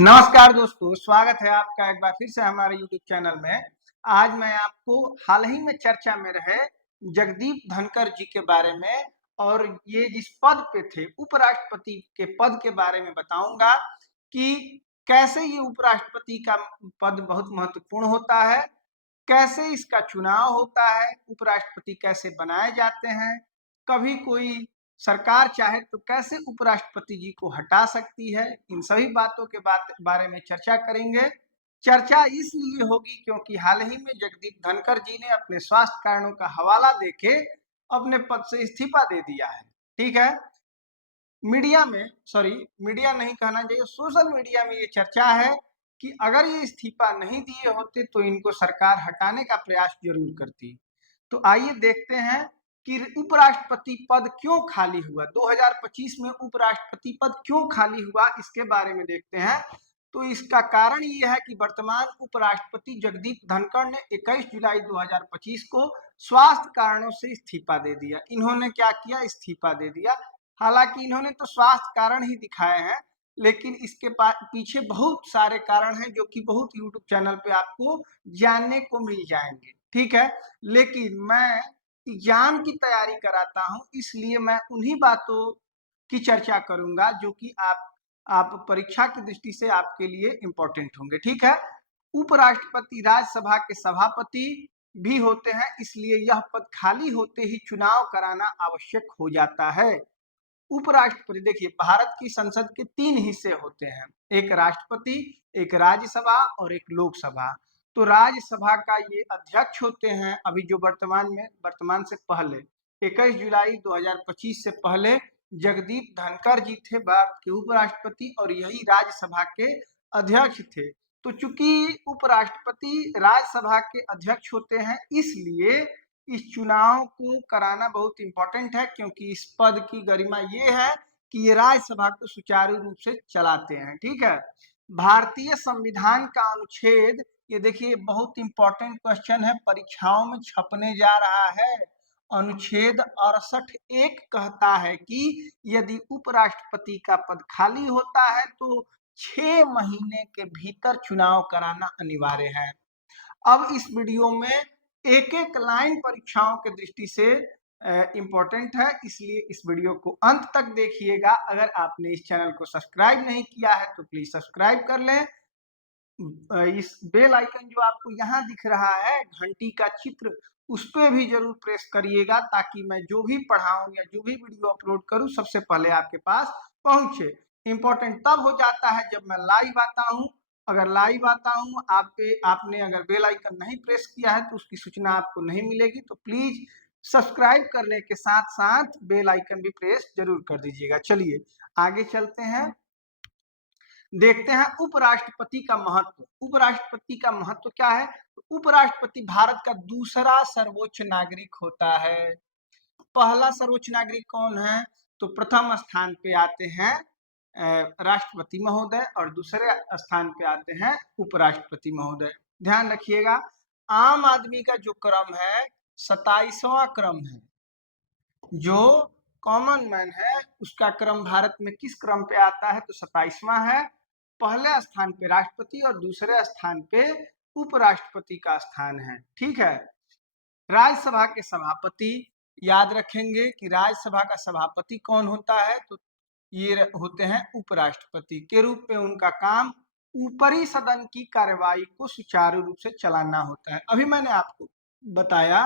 नमस्कार दोस्तों, स्वागत है आपका एक बार फिर से हमारे YouTube चैनल में। आज मैं आपको हाल ही में चर्चा में रहे जगदीप धनखड़ जी के बारे में और ये जिस पद पे थे उपराष्ट्रपति के पद के बारे में बताऊंगा कि कैसे ये उपराष्ट्रपति का पद बहुत महत्वपूर्ण होता है, कैसे इसका चुनाव होता है, उपराष्ट्रपति कैसे बनाए जाते हैं, कभी कोई सरकार चाहे तो कैसे उपराष्ट्रपति जी को हटा सकती है। इन सभी बातों के बारे में चर्चा करेंगे। चर्चा इसलिए होगी क्योंकि हाल ही में जगदीप धनखड़ जी ने अपने स्वास्थ्य कारणों का हवाला देके अपने पद से इस्तीफा दे दिया है। ठीक है, मीडिया में मीडिया नहीं कहना चाहिए, सोशल मीडिया में ये चर्चा है कि अगर ये इस्तीफा नहीं दिए होते तो इनको सरकार हटाने का प्रयास जरूर करती। तो आइए देखते हैं कि उपराष्ट्रपति पद क्यों खाली हुआ, 2025 में उपराष्ट्रपति पद क्यों खाली हुआ, इसके बारे में देखते हैं। तो इसका कारण ये है कि वर्तमान उपराष्ट्रपति जगदीप धनखड़ ने 21 जुलाई 2025 को स्वास्थ्य कारणों से इस्तीफा दे दिया। इन्होंने क्या किया, इस्तीफा दे दिया। हालांकि इन्होंने तो स्वास्थ्य कारण ही दिखाए हैं, लेकिन इसके पीछे बहुत सारे कारण हैं जो कि बहुत यूट्यूब चैनल पे आपको जानने को मिल जाएंगे। ठीक है, लेकिन मैं एग्जाम की तैयारी कराता हूं, इसलिए मैं उन्हीं बातों की चर्चा करूंगा जो कि आप परीक्षा की दृष्टि से आपके लिए इम्पोर्टेंट होंगे। ठीक है, उपराष्ट्रपति राज्यसभा के सभापति भी होते हैं, इसलिए यह पद खाली होते ही चुनाव कराना आवश्यक हो जाता है। उपराष्ट्रपति, देखिए भारत की संसद के 3 हिस्से होते हैं, एक राष्ट्रपति, एक राज्यसभा और एक लोकसभा। तो राज्यसभा का ये अध्यक्ष होते हैं, अभी जो वर्तमान से पहले 21 जुलाई 2025 से पहले जगदीप धनखड़ जी थे भारत के उपराष्ट्रपति और यही राज्यसभा के अध्यक्ष थे। तो चूंकि उपराष्ट्रपति राज्यसभा के अध्यक्ष होते हैं, इसलिए इस चुनाव को कराना बहुत इंपॉर्टेंट है, क्योंकि इस पद की गरिमा ये है कि ये राज्यसभा को सुचारू रूप से चलाते हैं। ठीक है, भारतीय संविधान का अनुच्छेद, ये देखिए बहुत इंपॉर्टेंट क्वेश्चन है, परीक्षाओं में छपने जा रहा है। अनुच्छेद 68(1) कहता है कि यदि उपराष्ट्रपति का पद खाली होता है तो 6 महीने के भीतर चुनाव कराना अनिवार्य है। अब इस वीडियो में एक एक लाइन परीक्षाओं के दृष्टि से इम्पोर्टेंट है, इसलिए इस वीडियो को अंत तक देखिएगा। अगर आपने इस चैनल को सब्सक्राइब नहीं किया है तो प्लीज सब्सक्राइब कर लें। इस बेल आइकन जो आपको यहाँ दिख रहा है, घंटी का चित्र, उस पर भी जरूर प्रेस करिएगा ताकि मैं जो भी पढ़ाऊं या जो भी वीडियो अपलोड करूं सबसे पहले आपके पास पहुंचे। इंपॉर्टेंट तब हो जाता है जब मैं लाइव आता हूं। अगर लाइव आता हूं आपने अगर बेल आइकन नहीं प्रेस किया है तो उसकी सूचना आपको नहीं मिलेगी। तो प्लीज सब्सक्राइब करने के साथ साथ बेल आइकन भी प्रेस जरूर कर दीजिएगा। चलिए आगे चलते हैं, देखते हैं उपराष्ट्रपति का महत्व। उपराष्ट्रपति का महत्व क्या है? उपराष्ट्रपति भारत का दूसरा सर्वोच्च नागरिक होता है। पहला सर्वोच्च नागरिक कौन है? तो प्रथम स्थान पे आते हैं राष्ट्रपति महोदय और दूसरे स्थान पे आते हैं उपराष्ट्रपति महोदय। ध्यान रखिएगा, आम आदमी का जो क्रम है 27वां क्रम है। जो कॉमन मैन है उसका क्रम भारत में किस क्रम पे आता है? तो 27वां है। पहले स्थान पे राष्ट्रपति और दूसरे स्थान पे उपराष्ट्रपति का स्थान है। ठीक है, राज्यसभा के सभापति, याद रखेंगे कि राज्यसभा का सभापति कौन होता है? तो ये होते हैं उपराष्ट्रपति के रूप में। उनका काम ऊपरी सदन की कार्यवाही को सुचारू रूप से चलाना होता है। अभी मैंने आपको बताया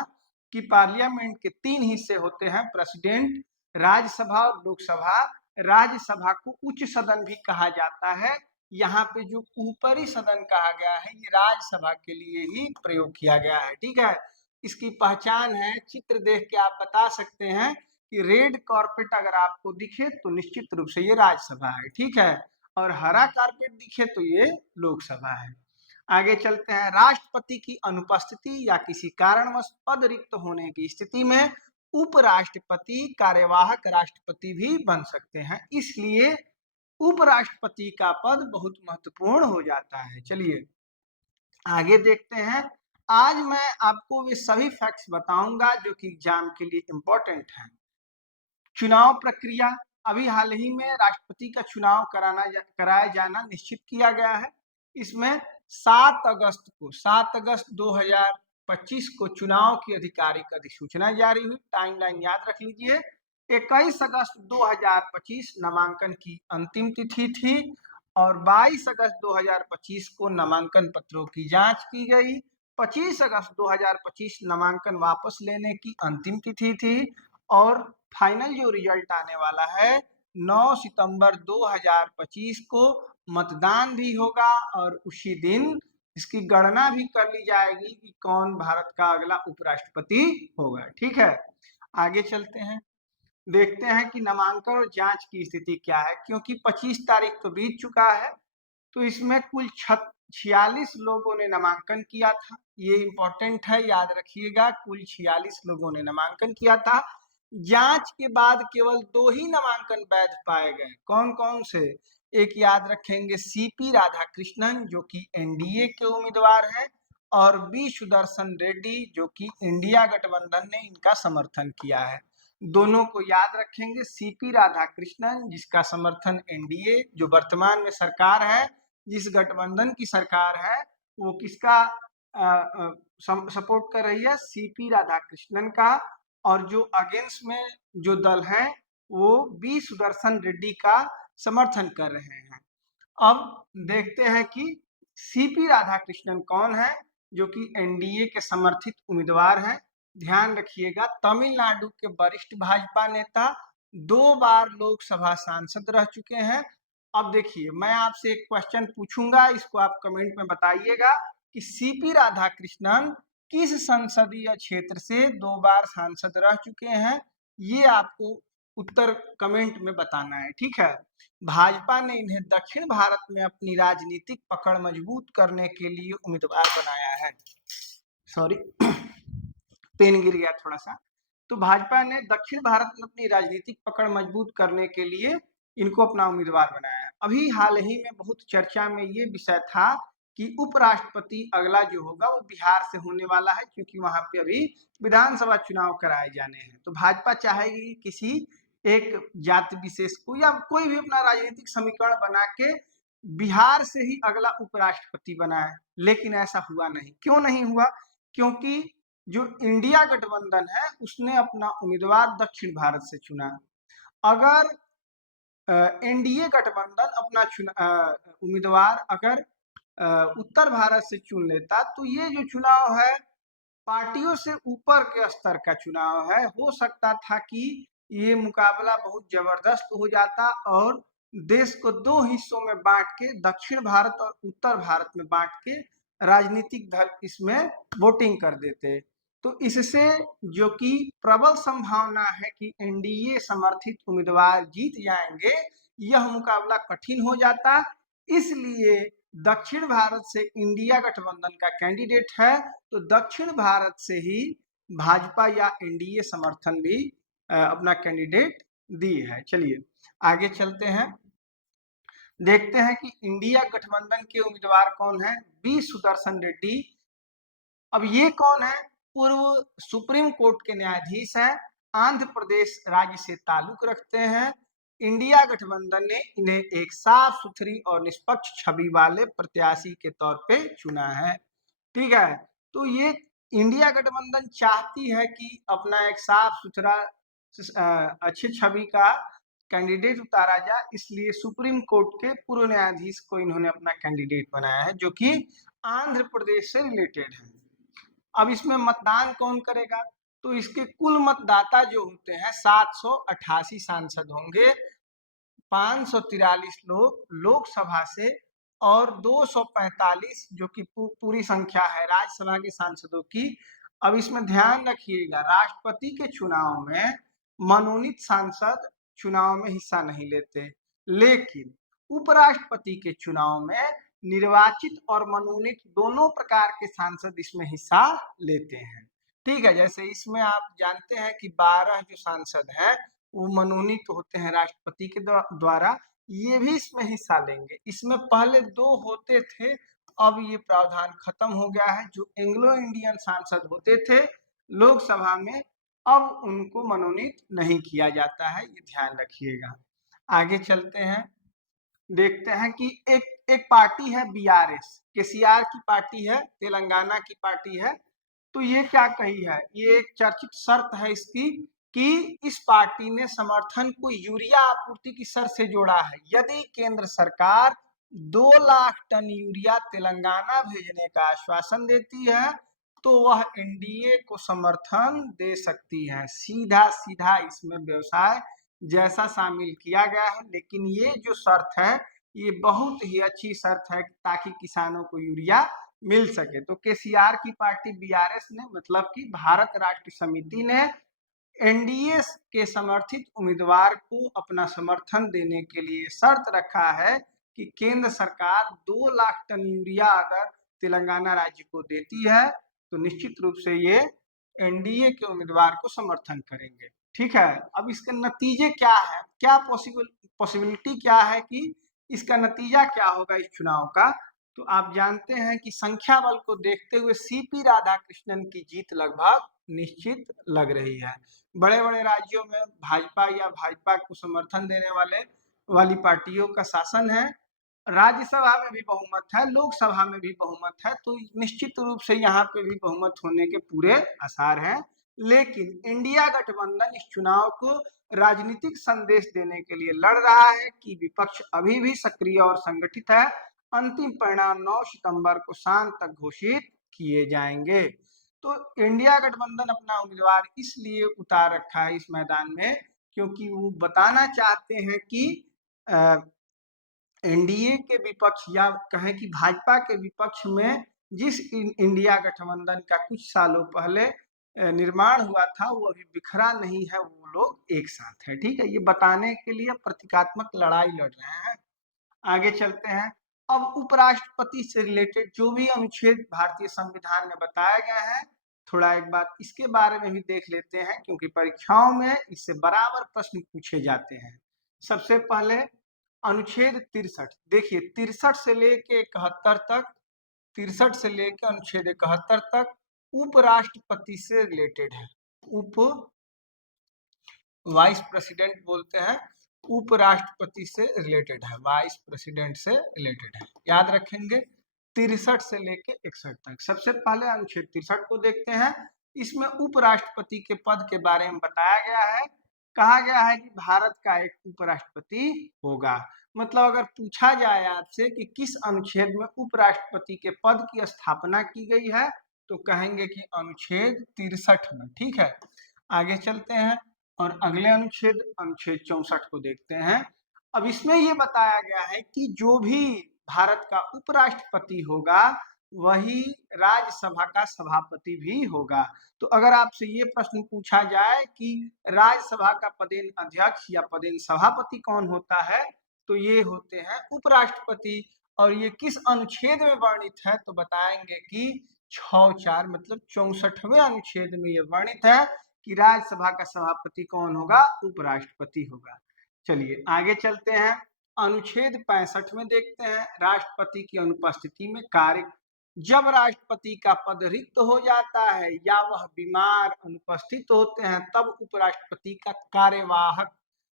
कि पार्लियामेंट के 3 हिस्से होते हैं, प्रेसिडेंट, राज्यसभा और लोकसभा। राज्यसभा को उच्च सदन भी कहा जाता है। यहाँ पे जो ऊपरी सदन कहा गया है ये राज्यसभा के लिए ही प्रयोग किया गया है। ठीक है, इसकी पहचान है, चित्र देख के आप बता सकते हैं कि रेड कारपेट अगर आपको दिखे तो निश्चित रूप से ये राज्यसभा है। ठीक है, और हरा कारपेट दिखे तो ये लोकसभा है। आगे चलते हैं, राष्ट्रपति की अनुपस्थिति या किसी कारणवश पद रिक्त होने की स्थिति में उपराष्ट्रपति कार्यवाहक राष्ट्रपति भी बन सकते हैं, इसलिए उपराष्ट्रपति का पद बहुत महत्वपूर्ण हो जाता है। चलिए आगे देखते हैं। आज मैं आपको वे सभी फैक्ट्स बताऊंगा जो कि एग्जाम के लिए इंपॉर्टेंट हैं। चुनाव प्रक्रिया, अभी हाल ही में राष्ट्रपति का चुनाव कराया जाना निश्चित किया गया है। इसमें 7 अगस्त 2025 को चुनाव की आधिकारिक अधिसूचना जारी हुई। टाइमलाइन याद रख लीजिए। 21 अगस्त 2025 नामांकन की अंतिम तिथि थी और 22 अगस्त 2025 को नामांकन पत्रों की जांच की गई। 25 अगस्त 2025 नामांकन वापस लेने की अंतिम तिथि थी और फाइनल जो रिजल्ट आने वाला है 9 सितंबर 2025 को मतदान भी होगा और उसी दिन इसकी गणना भी कर ली जाएगी कि कौन भारत का अगला उपराष्ट्रपति होगा। ठीक है, आगे चलते हैं, देखते हैं कि नामांकन और जांच की स्थिति क्या है। क्योंकि 25 तारीख तो बीत चुका है, तो इसमें कुल 46 लोगों ने नामांकन किया था। ये इंपॉर्टेंट है, याद रखिएगा, कुल 46 लोगों ने नामांकन किया था। जांच के बाद केवल 2 ही नामांकन वैध पाए गए। कौन कौन से? एक याद रखेंगे, सीपी राधाकृष्णन जो कि एनडीए के उम्मीदवार हैं, और बी सुदर्शन रेड्डी जो कि इंडिया गठबंधन ने इनका समर्थन किया है। दोनों को याद रखेंगे। सीपी राधाकृष्णन जिसका समर्थन एनडीए जो वर्तमान में सरकार है, जिस गठबंधन की सरकार है, वो किसका सपोर्ट कर रही है? सीपी राधाकृष्णन का। और जो अगेंस्ट में जो दल है वो बी सुदर्शन रेड्डी का समर्थन कर रहे हैं। अब देखते हैं कि सीपी राधाकृष्णन कौन है, जो कि एनडीए के समर्थित उम्मीदवार हैं। ध्यान रखिएगा, तमिलनाडु के वरिष्ठ भाजपा नेता, 2 बार लोकसभा सांसद रह चुके हैं। अब देखिए, मैं आपसे एक क्वेश्चन पूछूंगा, इसको आप कमेंट में बताइएगा कि सीपी राधाकृष्णन किस संसदीय क्षेत्र से 2 बार सांसद रह चुके हैं। ये आपको उत्तर कमेंट में बताना है। ठीक है, भाजपा ने इन्हें दक्षिण भारत में अपनी राजनीतिक पकड़ मजबूत करने के लिए उम्मीदवार बनाया है। सॉरी, पेन गिर गया थोड़ा सा। तो भाजपा ने दक्षिण भारत में अपनी राजनीतिक पकड़ मजबूत करने के लिए इनको अपना उम्मीदवार बनाया है। अभी हाल ही में बहुत चर्चा में ये विषय था कि उपराष्ट्रपति अगला जो होगा वो बिहार से होने वाला है, क्योंकि वहां पे अभी विधानसभा चुनाव कराए जाने हैं। तो भाजपा चाहेगी किसी एक जाति विशेष को या कोई भी अपना राजनीतिक समीकरण बना के बिहार से ही अगला उपराष्ट्रपति बनाए, लेकिन ऐसा हुआ नहीं। क्यों नहीं हुआ? क्योंकि जो इंडिया गठबंधन है उसने अपना उम्मीदवार दक्षिण भारत से चुना। अगर एनडीए गठबंधन अपना उम्मीदवार अगर उत्तर भारत से चुन लेता, तो ये जो चुनाव है पार्टियों से ऊपर के स्तर का चुनाव है। हो सकता था कि ये मुकाबला बहुत जबरदस्त हो जाता और देश को 2 हिस्सों में बांट के, दक्षिण भारत और उत्तर भारत में बांट के राजनीतिक दल इसमें वोटिंग कर देते। तो इससे जो कि प्रबल संभावना है कि एनडीए समर्थित उम्मीदवार जीत जाएंगे, यह मुकाबला कठिन हो जाता। इसलिए दक्षिण भारत से इंडिया गठबंधन का कैंडिडेट है, तो दक्षिण भारत से ही भाजपा या एनडीए समर्थन भी अपना कैंडिडेट दी है। चलिए आगे चलते हैं, देखते हैं कि इंडिया गठबंधन के उम्मीदवार कौन है। बी सुदर्शन रेड्डी। अब ये कौन है? पूर्व सुप्रीम कोर्ट के न्यायाधीश हैं, आंध्र प्रदेश राज्य से ताल्लुक रखते हैं। इंडिया गठबंधन ने इन्हें एक साफ सुथरी और निष्पक्ष छवि वाले प्रत्याशी के तौर पे चुना है। ठीक है, तो ये इंडिया गठबंधन चाहती है कि अपना एक साफ सुथरा अच्छी छवि का कैंडिडेट उतारा जाए, इसलिए सुप्रीम कोर्ट के पूर्व न्यायाधीश को इन्होंने अपना कैंडिडेट बनाया है, जो कि आंध्र प्रदेश से रिलेटेड है। अब इसमें मतदान कौन करेगा? तो इसके कुल मतदाता जो होते हैं 788 सांसद होंगे, 543 लोग लोकसभा से और 245 जो कि पूरी संख्या है राज्यसभा के सांसदों की। अब इसमें ध्यान रखिएगा, राष्ट्रपति के चुनाव में मनोनीत सांसद चुनाव में हिस्सा नहीं लेते, लेकिन उपराष्ट्रपति के चुनाव में निर्वाचित और मनोनीत दोनों प्रकार के सांसद इसमें हिस्सा लेते हैं। ठीक है, जैसे इसमें आप जानते हैं कि 12 जो सांसद हैं वो मनोनीत होते हैं राष्ट्रपति के द्वारा, ये भी इसमें हिस्सा लेंगे। इसमें पहले 2 होते थे, अब ये प्रावधान खत्म हो गया है। जो एंग्लो इंडियन सांसद होते थे लोकसभा में, अब उनको मनोनीत नहीं किया जाता है, ये ध्यान रखिएगा। आगे चलते हैं, देखते हैं कि एक एक पार्टी है बीआरएस, केसीआर की पार्टी है, तेलंगाना की पार्टी है। तो ये क्या कही है, ये एक चर्चित शर्त है इसकी कि इस पार्टी ने समर्थन को यूरिया आपूर्ति की शर्त से जोड़ा है। यदि केंद्र सरकार 2 लाख टन यूरिया तेलंगाना भेजने का आश्वासन देती है तो वह एनडीए को समर्थन दे सकती है। सीधा सीधा इसमें व्यवसाय जैसा शामिल किया गया है, लेकिन ये जो शर्त है ये बहुत ही अच्छी शर्त है ताकि किसानों को यूरिया मिल सके। तो केसीआर की पार्टी बीआरएस ने, मतलब कि भारत राष्ट्र समिति ने एनडीए के समर्थित उम्मीदवार को अपना समर्थन देने के लिए शर्त रखा है कि केंद्र सरकार 2 लाख टन यूरिया अगर तेलंगाना राज्य को देती है तो निश्चित रूप से ये एनडीए के उम्मीदवार को समर्थन करेंगे। ठीक है, अब इसके नतीजे क्या है, क्या पॉसिबिलिटी क्या है कि इसका नतीजा क्या होगा इस चुनाव का। तो आप जानते हैं कि संख्या बल को देखते हुए सीपी राधाकृष्णन की जीत लगभग निश्चित लग रही है। बड़े बड़े राज्यों में भाजपा या भाजपा को समर्थन देने वाली पार्टियों का शासन है, राज्यसभा में भी बहुमत है, लोकसभा में भी बहुमत है, तो निश्चित रूप से यहाँ पे भी बहुमत होने के पूरे आसार हैं। लेकिन इंडिया गठबंधन इस चुनाव को राजनीतिक संदेश देने के लिए लड़ रहा है कि विपक्ष अभी भी सक्रिय और संगठित है। अंतिम परिणाम 9 सितंबर को शाम तक घोषित किए जाएंगे। तो इंडिया गठबंधन अपना उम्मीदवार इसलिए उतार रखा है इस मैदान में क्योंकि वो बताना चाहते हैं कि एनडीए के विपक्ष या कहें कि भाजपा के विपक्ष में जिस इंडिया गठबंधन का कुछ सालों पहले निर्माण हुआ था वो अभी बिखरा नहीं है, वो लोग एक साथ है। ठीक है, ये बताने के लिए प्रतीकात्मक लड़ाई लड़ रहे हैं। आगे चलते हैं, अब उपराष्ट्रपति से रिलेटेड जो भी अनुच्छेद भारतीय संविधान में बताया गया है, थोड़ा एक बात इसके बारे में भी देख लेते हैं क्योंकि परीक्षाओं में इससे बराबर प्रश्न पूछे जाते हैं। सबसे पहले अनुच्छेद 63, देखिए 63 से लेके 71 तक, 63 से लेके अनुच्छेद 71 तक उपराष्ट्रपति से रिलेटेड है। उप वाइस प्रेसिडेंट बोलते हैं, उपराष्ट्रपति से रिलेटेड है, वाइस प्रेसिडेंट से रिलेटेड है, याद रखेंगे। 63 से लेके 61 तक। सबसे पहले अनुच्छेद 63 को देखते हैं। इसमें उपराष्ट्रपति के पद के बारे में बताया गया है। कहा गया है कि भारत का एक उपराष्ट्रपति होगा। मतलब अगर पूछा जाए आपसे कि किस अनुच्छेद में उपराष्ट्रपति के पद की स्थापना की गई है तो कहेंगे कि अनुच्छेद 63 में। ठीक है, आगे चलते हैं और अगले अनुच्छेद 64 को देखते हैं। अब इसमें ये बताया गया है कि जो भी भारत का उपराष्ट्रपति होगा वही राज्यसभा का सभापति भी होगा। तो अगर आपसे ये प्रश्न पूछा जाए कि राज्यसभा का पदेन अध्यक्ष या पदेन सभापति कौन होता है तो ये होते हैं उपराष्ट्रपति। और ये किस अनुच्छेद में वर्णित है तो बताएंगे कि 64 मतलब 64वें अनुच्छेद में ये वर्णित है कि राज्यसभा का सभापति कौन होगा, उपराष्ट्रपति होगा। चलिए आगे चलते हैं, अनुच्छेद 65 में देखते हैं, राष्ट्रपति की अनुपस्थिति में कार्य। जब राष्ट्रपति का पद रिक्त हो जाता है या वह बीमार अनुपस्थित होते हैं तब उपराष्ट्रपति का कार्यवाहक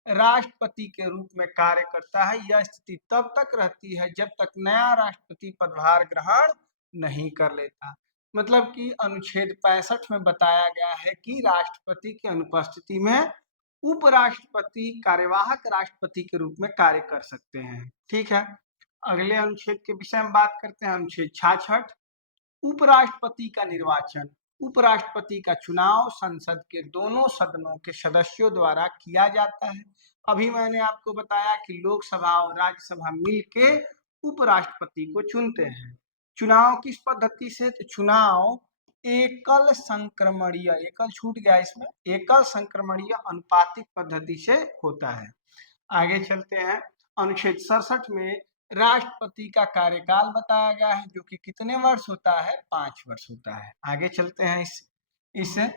राष्ट्रपति के रूप में कार्य करता है। यह स्थिति तब तक रहती है जब तक नया राष्ट्रपति पदभार ग्रहण नहीं कर लेता। मतलब कि अनुच्छेद 65 में बताया गया है कि राष्ट्रपति की अनुपस्थिति में उपराष्ट्रपति कार्यवाहक राष्ट्रपति के रूप में कार्य कर सकते हैं। ठीक है, अगले अनुच्छेद के विषय में बात करते हैं। अनुच्छेद 66, उपराष्ट्रपति का निर्वाचन। उपराष्ट्रपति का चुनाव संसद के दोनों सदनों के सदस्यों द्वारा किया जाता है। अभी मैंने आपको बताया कि लोकसभा और राज्यसभा मिलके उपराष्ट्रपति को चुनते हैं। चुनाव किस पद्धति से, तो चुनाव एकल संक्रमणीय, एकल छूट गया इसमें, एकल संक्रमणीय अनुपातिक पद्धति से होता है। आगे चलते हैं, अनुच्छेद 67 में राष्ट्रपति का कार्यकाल बताया गया है जो कि कितने वर्ष होता है, 5 वर्ष होता है। आगे चलते हैं, इसे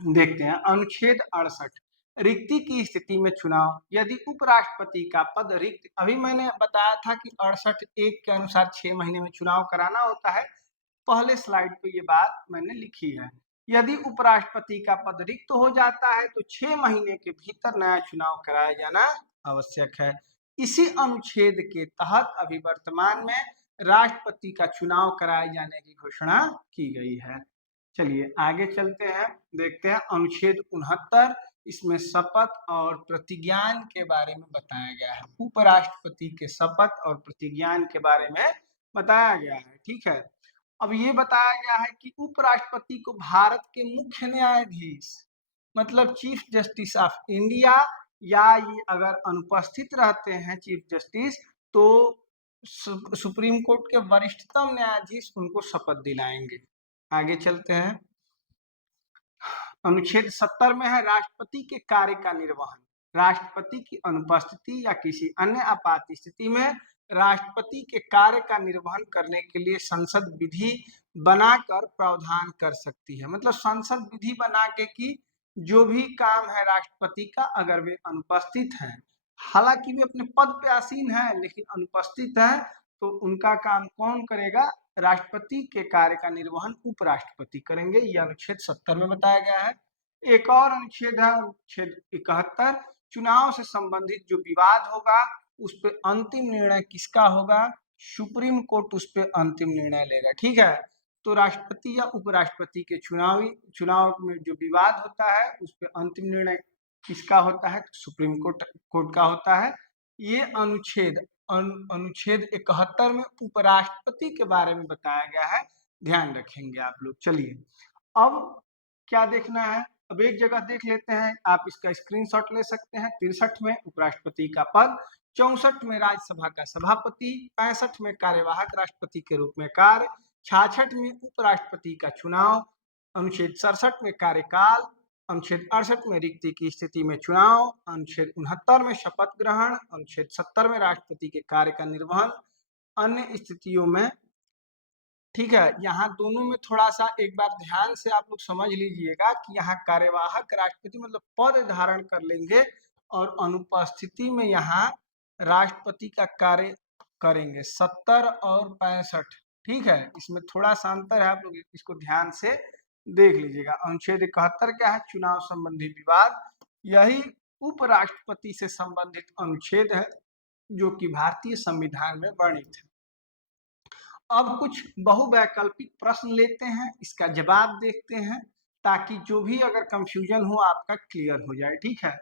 देखते हैं। अनुच्छेद 68, रिक्ति की स्थिति में चुनाव। यदि उपराष्ट्रपति का पद रिक्त, अभी मैंने बताया था कि 68(1) के अनुसार 6 महीने में चुनाव कराना होता है, पहले स्लाइड पे ये बात मैंने लिखी है। यदि उपराष्ट्रपति का पद रिक्त हो जाता है तो 6 महीने के भीतर नया चुनाव कराया जाना आवश्यक है। इसी अनुच्छेद के तहत अभी वर्तमान में राष्ट्रपति का चुनाव कराए जाने की घोषणा की गई है। चलिए आगे चलते हैं, देखते हैं अनुच्छेद 69। इसमें शपथ और प्रतिज्ञान के बारे में बताया गया है। उपराष्ट्रपति के शपथ और प्रतिज्ञान के बारे में बताया गया है। ठीक है, अब ये बताया गया है कि उपराष्ट्रपति को भारत के मुख्य न्यायाधीश मतलब चीफ जस्टिस ऑफ इंडिया, या ये अगर अनुपस्थित रहते हैं चीफ जस्टिस तो सुप्रीम कोर्ट के वरिष्ठतम न्यायाधीश उनको शपथ दिलाएंगे। आगे चलते हैं, अनुच्छेद 70 में है राष्ट्रपति के कार्य का निर्वहन। राष्ट्रपति की अनुपस्थिति या किसी अन्य आपात स्थिति में राष्ट्रपति के कार्य का निर्वहन करने के लिए संसद विधि बनाकर प्रावधान कर सकती है। मतलब संसद विधि बना के कि जो भी काम है राष्ट्रपति का, अगर वे अनुपस्थित हैं, हालांकि वे अपने पद पे आसीन हैं लेकिन अनुपस्थित हैं, तो उनका काम कौन करेगा? राष्ट्रपति के कार्य का निर्वहन उपराष्ट्रपति करेंगे। यह अनुच्छेद 70 में बताया गया है। एक और अनुच्छेद है अनुच्छेद 71। चुनाव से संबंधित जो विवाद होगा उस पर अंतिम निर्णय किसका होगा? सुप्रीम कोर्ट उस पर अंतिम निर्णय लेगा। ठीक है, तो राष्ट्रपति या उपराष्ट्रपति के चुनाव में जो विवाद होता है उस पर अंतिम निर्णय किसका होता है? सुप्रीम कोर्ट का होता है। ये अनुच्छेद 71 में उपराष्ट्रपति के बारे में बताया गया है, ध्यान रखेंगे आप लोग। चलिए अब क्या देखना है, अब एक जगह देख लेते हैं, आप इसका स्क्रीनशॉट ले सकते हैं। 63 में उपराष्ट्रपति का पद, 64 में राज्यसभा का सभापति, 65 में कार्यवाहक राष्ट्रपति के रूप में कार्य, 66 में उपराष्ट्रपति का चुनाव, अनुच्छेद 67 में कार्यकाल, अनुच्छेद 68 में रिक्ति की स्थिति में चुनाव, अनुच्छेद 69 में शपथ ग्रहण, अनुच्छेद 70 में राष्ट्रपति के कार्य का निर्वहन अन्य स्थितियों में। ठीक है, यहाँ दोनों में थोड़ा सा एक बार ध्यान से आप लोग समझ लीजिएगा कि यहाँ कार्यवाहक राष्ट्रपति मतलब पद धारण कर लेंगे और अनुपस्थिति में यहाँ राष्ट्रपति का कार्य करेंगे। 70 और 65, ठीक है, इसमें थोड़ा सा अंतर है, आप लोग इसको ध्यान से देख लीजिएगा। अनुच्छेद 71 क्या है? चुनाव संबंधी विवाद। यही उपराष्ट्रपति से संबंधित अनुच्छेद है जो कि भारतीय संविधान में वर्णित है। अब कुछ बहुवैकल्पिक प्रश्न लेते हैं, इसका जवाब देखते हैं ताकि जो भी अगर कंफ्यूजन हो आपका क्लियर हो जाए। ठीक है,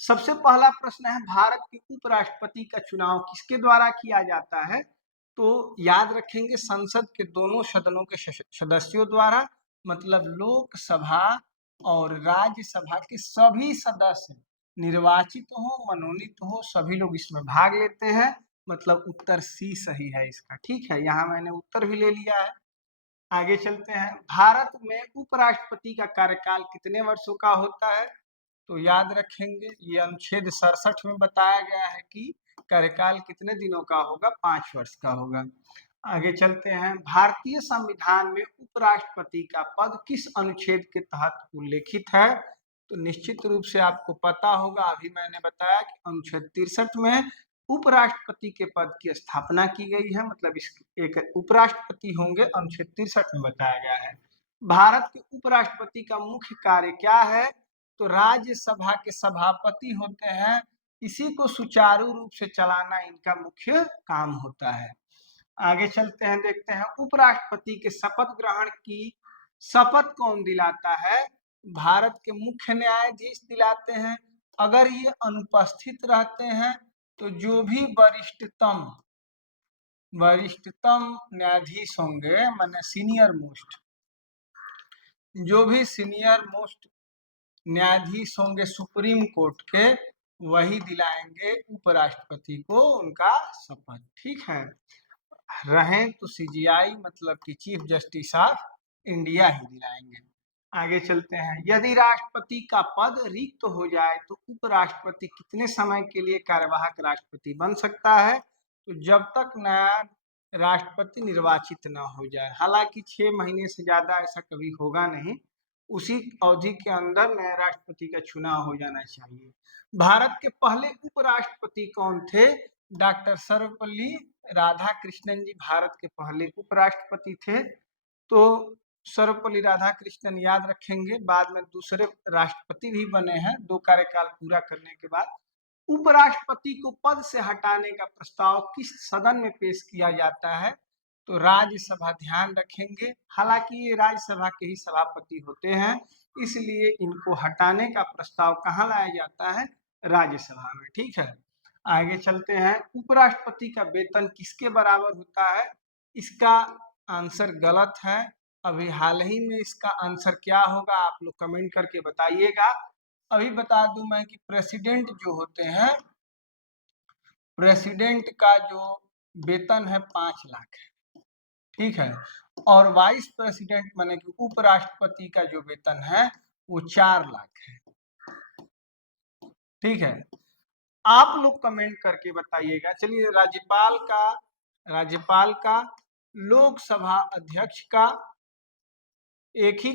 सबसे पहला प्रश्न है भारत के उपराष्ट्रपति का चुनाव किसके द्वारा किया जाता है? तो याद रखेंगे संसद के दोनों सदनों के सदस्यों द्वारा, मतलब लोकसभा और राज्यसभा के सभी सदस्य निर्वाचित हो मनोनीत हो, सभी लोग इसमें भाग लेते हैं। मतलब उत्तर सी सही है इसका। ठीक है, यहाँ मैंने उत्तर भी ले लिया है। आगे चलते हैं, भारत में उपराष्ट्रपति का कार्यकाल कितने वर्षों का होता है? तो याद रखेंगे ये अनुच्छेद 67 में बताया गया है कि कार्यकाल कितने दिनों का होगा? 5 वर्ष का होगा। आगे चलते हैं, भारतीय संविधान में उपराष्ट्रपति का पद किस अनुच्छेद के तहत उल्लेखित है? तो निश्चित रूप से आपको पता होगा, अभी मैंने बताया कि अनुच्छेद 63 में उपराष्ट्रपति के पद की स्थापना की गई है, मतलब इस एक उपराष्ट्रपति होंगे, अनुच्छेद 63 में बताया गया है। भारत के उपराष्ट्रपति का मुख्य कार्य क्या है? तो राज्यसभा के सभापति होते हैं, इसी को सुचारू रूप से चलाना इनका मुख्य काम होता है। आगे चलते हैं, देखते हैं उपराष्ट्रपति के शपथ ग्रहण की शपथ कौन दिलाता है? भारत के मुख्य न्यायाधीश दिलाते हैं। अगर ये अनुपस्थित रहते हैं तो जो भी वरिष्ठतम न्यायाधीश होंगे, माने सीनियर मोस्ट, जो भी सीनियर मोस्ट न्यायाधीश होंगे सुप्रीम कोर्ट के, वही दिलाएंगे उपराष्ट्रपति को उनका शपथ। ठीक है, रहें तो सीजीआई मतलब कि चीफ जस्टिस ऑफ इंडिया ही दिलाएंगे। आगे चलते हैं, यदि राष्ट्रपति का पद रिक्त हो जाए तो उपराष्ट्रपति कितने समय के लिए कार्यवाहक राष्ट्रपति बन सकता है? तो जब तक नया राष्ट्रपति निर्वाचित न हो जाए। हालांकि 6 महीने से ज्यादा ऐसा कभी होगा नहीं, उसी अवधि के अंदर नए राष्ट्रपति का चुनाव हो जाना चाहिए। भारत के पहले उपराष्ट्रपति कौन थे? डॉक्टर सर्वपल्ली राधाकृष्णन जी भारत के पहले उपराष्ट्रपति थे। तो सर्वपल्ली राधाकृष्णन याद रखेंगे, बाद में दूसरे राष्ट्रपति भी बने हैं 2 कार्यकाल पूरा करने के बाद। उपराष्ट्रपति को पद से हटाने का प्रस्ताव किस सदन में पेश किया जाता है? तो राज्यसभा, ध्यान रखेंगे। हालांकि ये राज्यसभा के ही सभापति होते हैं, इसलिए इनको हटाने का प्रस्ताव कहाँ लाया जाता है? राज्यसभा में। ठीक है, आगे चलते हैं। उपराष्ट्रपति का वेतन किसके बराबर होता है? इसका आंसर गलत है। अभी हाल ही में इसका आंसर क्या होगा आप लोग कमेंट करके बताइएगा। अभी बता दूं मैं कि प्रेसिडेंट जो होते हैं, प्रेसिडेंट का जो वेतन है 5 लाख है। ठीक है, और वाइस प्रेसिडेंट माने कि उपराष्ट्रपति का जो वेतन है वो 4 लाख है। ठीक है, आप लोग कमेंट करके बताइएगा। चलिए, राज्यपाल का, लोकसभा अध्यक्ष का, एक ही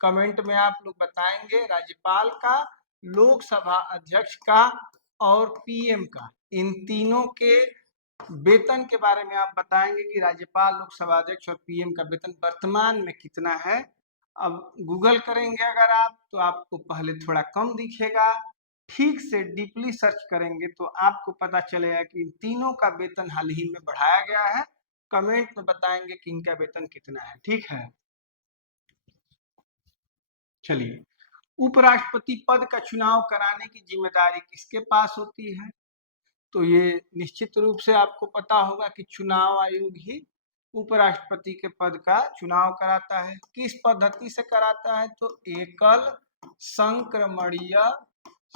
कमेंट में आप लोग बताएंगे। राज्यपाल का, लोकसभा अध्यक्ष का और पीएम का, इन तीनों के वेतन के बारे में आप बताएंगे कि राज्यपाल, लोकसभा अध्यक्ष और पीएम का वेतन वर्तमान में कितना है। अब गूगल करेंगे अगर आप, तो आपको पहले थोड़ा कम दिखेगा, ठीक से डीपली सर्च करेंगे तो आपको पता चलेगा कि इन तीनों का वेतन हाल ही में बढ़ाया गया है। कमेंट में बताएंगे कि इनका वेतन कितना है। ठीक है, चलिए, उपराष्ट्रपति पद का चुनाव कराने की जिम्मेदारी किसके पास होती है? तो ये निश्चित रूप से आपको पता होगा कि चुनाव आयोग ही उपराष्ट्रपति के पद का चुनाव कराता है। किस पद्धति से कराता है? तो एकल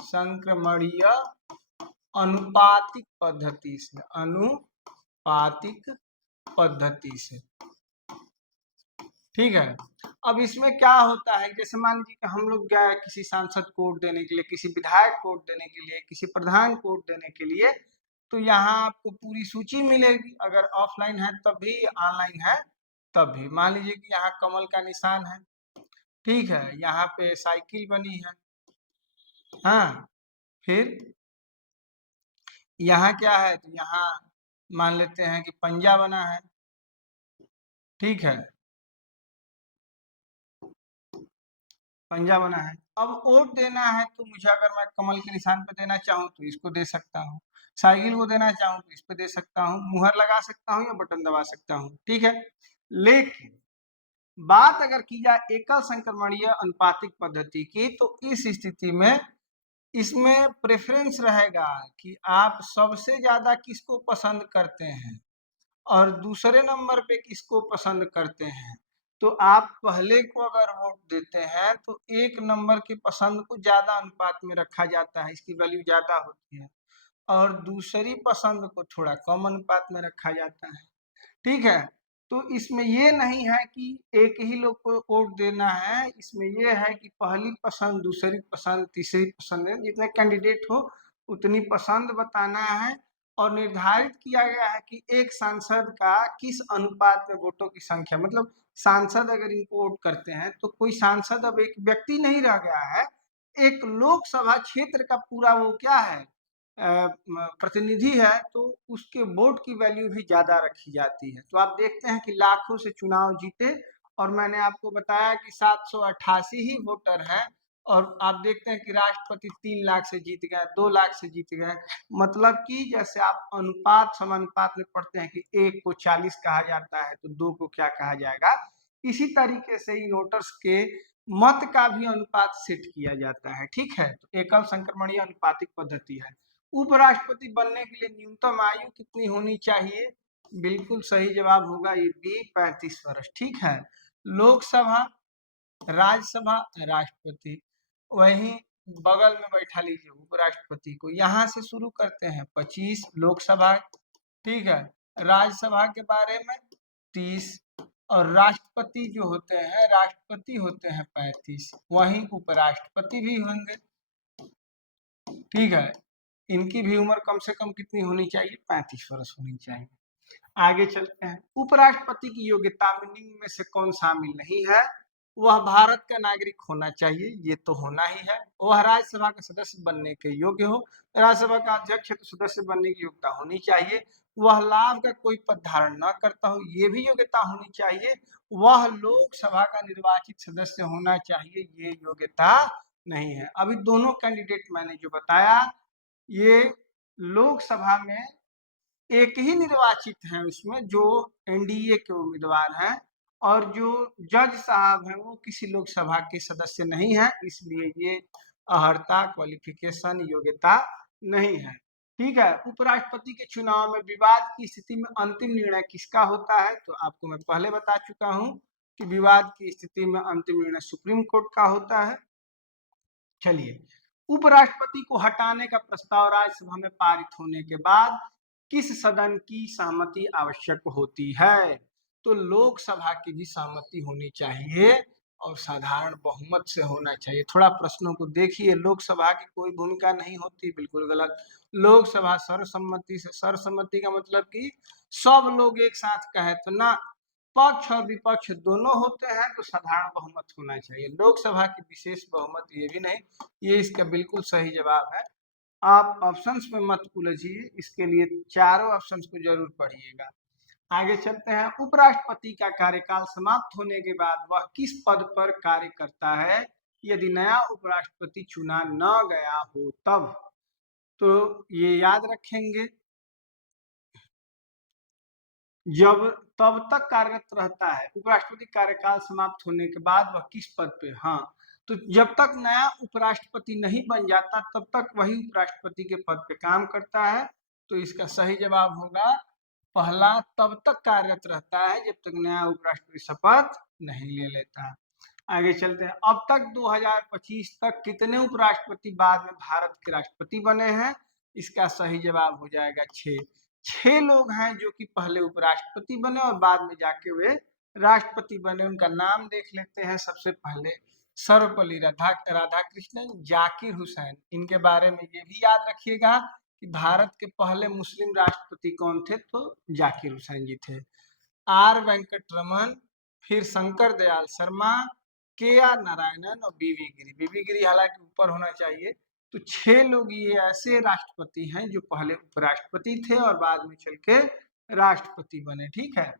संक्रमणीय अनुपातिक पद्धति से, अनुपातिक पद्धति से। ठीक है, अब इसमें क्या होता है, जैसे मान लीजिए कि हम लोग गए किसी सांसद को वोट देने के लिए, किसी विधायक को वोट देने के लिए, किसी प्रधान को वोट देने के लिए, तो यहाँ आपको पूरी सूची मिलेगी। अगर ऑफलाइन है तब भी, ऑनलाइन है तब भी। मान लीजिए कि यहाँ कमल का निशान है। ठीक है, यहाँ पे साइकिल बनी है। हाँ, फिर यहाँ क्या है? तो यहाँ मान लेते हैं कि पंजा बना है। ठीक है, पंजा बना है। अब वोट देना है तो मुझे, अगर मैं कमल के निशान पे देना चाहूँ तो इसको दे सकता हूँ, साइकिल को देना चाहूँ तो इस पे दे सकता हूँ, मुहर लगा सकता हूँ या बटन दबा सकता हूँ। ठीक है, लेकिन बात अगर की जाए एकल संक्रमणीय अनुपातिक पद्धति की, तो इस स्थिति में इसमें प्रेफरेंस रहेगा कि आप सबसे ज्यादा किसको पसंद करते हैं और दूसरे नंबर पे किसको पसंद करते हैं। तो आप पहले को अगर वोट देते हैं तो 1 नंबर की पसंद को ज्यादा अनुपात में रखा जाता है, इसकी वैल्यू ज्यादा होती है, और दूसरी पसंद को थोड़ा कम अनुपात में रखा जाता है। ठीक है, तो इसमें ये नहीं है कि एक ही लोग को वोट देना है, इसमें ये है कि पहली पसंद, दूसरी पसंद, तीसरी पसंद है, जितने कैंडिडेट हो उतनी पसंद बताना है। और निर्धारित किया गया है कि एक सांसद का किस अनुपात में वोटों की संख्या, मतलब सांसद अगर इनको वोट करते हैं तो कोई सांसद अब एक व्यक्ति नहीं रह गया है, एक लोकसभा क्षेत्र का पूरा वो क्या है, प्रतिनिधि है, तो उसके वोट की वैल्यू भी ज्यादा रखी जाती है। तो आप देखते हैं कि लाखों से चुनाव जीते, और मैंने आपको बताया कि 788 ही वोटर है, और आप देखते हैं कि राष्ट्रपति 3 लाख से जीत गए, 2 लाख से जीत गए। मतलब कि जैसे आप अनुपात समानुपात में पढ़ते हैं कि 1 को 40 कहा जाता है तो 2 को क्या कहा जाएगा, इसी तरीके से इन वोटर्स के मत का भी अनुपात सेट किया जाता है। ठीक है, तो एकल संक्रमणीय अनुपातिक पद्धति है। उपराष्ट्रपति बनने के लिए न्यूनतम आयु कितनी होनी चाहिए? बिल्कुल सही जवाब होगा ये बी, 35 वर्ष। ठीक है, लोकसभा, राज्यसभा, राष्ट्रपति, वहीं बगल में बैठा लीजिए उपराष्ट्रपति को। यहाँ से शुरू करते हैं 25 लोकसभा। ठीक है, राज्यसभा के बारे में 30, और राष्ट्रपति जो होते हैं, राष्ट्रपति होते हैं 35, वहीं उपराष्ट्रपति भी होंगे। ठीक है, इनकी भी उम्र कम से कम कितनी होनी चाहिए? 35 वर्ष होनी चाहिए। आगे चलते हैं। उपराष्ट्रपति की योग्यता में निम्न में से कौन शामिल नहीं है? वह भारत का नागरिक होना चाहिए, ये तो होना ही है। वह राज्यसभा का सदस्य बनने के योग्य हो, राज्यसभा का अध्यक्ष है तो सदस्य बनने की योग्यता होनी चाहिए। वह लाभ का कोई पद धारण न करता हो, ये भी योग्यता होनी चाहिए। वह लोकसभा का निर्वाचित सदस्य होना चाहिए, ये योग्यता नहीं है। अभी दोनों कैंडिडेट मैंने जो बताया, ये लोकसभा में एक ही निर्वाचित हैं उसमें, जो एनडीए के उम्मीदवार हैं, और जो जज साहब हैं वो किसी लोकसभा के सदस्य नहीं है, इसलिए ये अहर्ता क्वालिफिकेशन योग्यता नहीं है। ठीक है। उपराष्ट्रपति के चुनाव में विवाद की स्थिति में अंतिम निर्णय किसका होता है? तो आपको मैं पहले बता चुका हूं कि विवाद की स्थिति में अंतिम निर्णय सुप्रीम कोर्ट का होता है। चलिए, उपराष्ट्रपति को हटाने का प्रस्ताव राज्यसभा में पारित होने के बाद किस सदन की सहमति आवश्यक होती है? तो लोकसभा की भी सहमति होनी चाहिए और साधारण बहुमत से होना चाहिए। थोड़ा प्रश्नों को देखिए, लोकसभा की कोई भूमिका नहीं होती, बिल्कुल गलत। लोकसभा सर्वसम्मति से, सर्वसम्मति का मतलब कि सब लोग एक साथ कहे तो ना, पक्ष और विपक्ष दोनों होते हैं तो साधारण बहुमत होना चाहिए। लोकसभा की विशेष बहुमत ये भी नहीं, ये इसका बिल्कुल सही जवाब है। आप ऑप्शंस में मत उलझिए, इसके लिए चारों ऑप्शंस को जरूर पढ़िएगा। आगे चलते हैं। उपराष्ट्रपति का कार्यकाल समाप्त होने के बाद वह किस पद पर कार्य करता है यदि नया उपराष्ट्रपति चुना न गया हो तब? तो ये याद रखेंगे, जब तब तक कार्यरत रहता है, उपराष्ट्रपति कार्यकाल समाप्त होने के बाद वह किस पद पे? हाँ, तो जब तक नया उपराष्ट्रपति नहीं बन जाता तब तक वही उपराष्ट्रपति के पद पे काम करता है। तो इसका सही जवाब होगा पहला, तब तक कार्यरत रहता है जब तक नया उपराष्ट्रपति शपथ नहीं ले लेता। आगे चलते हैं। अब तक 2025 तक कितने उपराष्ट्रपति बाद में भारत के राष्ट्रपति बने हैं? इसका सही जवाब हो जाएगा 6। 6 लोग हैं जो कि पहले उपराष्ट्रपति बने और बाद में जाके वे राष्ट्रपति बने। उनका नाम देख लेते हैं। सबसे पहले सर्वपल्ली राधाकृष्णन, जाकिर हुसैन। इनके बारे में ये भी याद रखिएगा कि भारत के पहले मुस्लिम राष्ट्रपति कौन थे? तो जाकिर हुसैन जी थे। आर वेंकटरमन, फिर शंकर दयाल शर्मा, के आर नारायणन और बीवी गिरी। बीवी गिरी हालांकि ऊपर होना चाहिए। तो 6 लोग ये ऐसे राष्ट्रपति हैं जो पहले उपराष्ट्रपति थे और बाद में चल के राष्ट्रपति बने। ठीक है।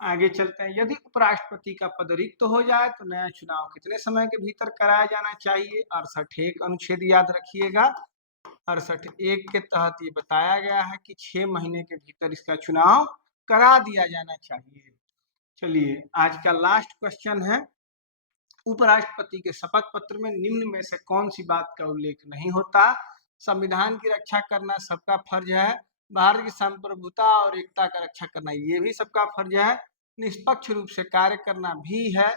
आगे चलते हैं। यदि उपराष्ट्रपति का पद रिक्त हो जाए तो नया चुनाव कितने समय के भीतर कराया जाना चाहिए? 68 अनुच्छेद याद रखिएगा। 68 के तहत ये बताया गया है कि 6 महीने के भीतर इसका चुनाव करा दिया जाना चाहिए। चलिए, आज का लास्ट क्वेश्चन है। उपराष्ट्रपति के शपथ पत्र में निम्न में से कौन सी बात का उल्लेख नहीं होता? संविधान की रक्षा करना सबका फर्ज है, भारत की संप्रभुता और एकता का रक्षा करना ये भी सबका फर्ज है, निष्पक्ष रूप से कार्य करना भी है,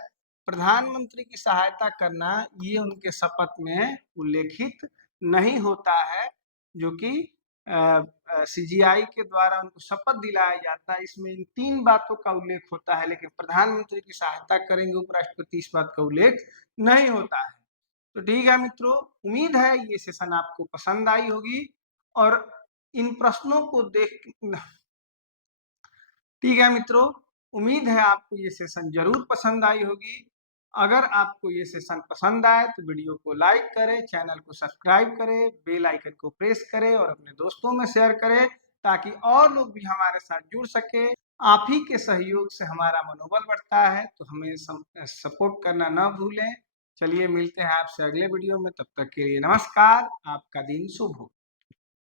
प्रधानमंत्री की सहायता करना ये उनके शपथ में उल्लेखित नहीं होता है, जो कि सीजीआई के द्वारा उनको शपथ दिलाया जाता है। इसमें इन 3 बातों का उल्लेख होता है, लेकिन प्रधानमंत्री की सहायता करेंगे उपराष्ट्रपति इस बात का उल्लेख नहीं होता है। तो ठीक है मित्रों, उम्मीद है ये सेशन आपको पसंद आई होगी और इन प्रश्नों को देख ठीक है मित्रों, उम्मीद है आपको ये सेशन जरूर पसंद आई होगी। अगर आपको ये सेशन पसंद आए तो वीडियो को लाइक करें, चैनल को सब्सक्राइब करें, बेल आइकन को प्रेस करें और अपने दोस्तों में शेयर करें ताकि और लोग भी हमारे साथ जुड़ सके। आप ही के सहयोग से हमारा मनोबल बढ़ता है, तो हमें सपोर्ट करना न भूलें। चलिए, मिलते हैं आपसे अगले वीडियो में। तब तक के लिए नमस्कार। आपका दिन शुभ हो।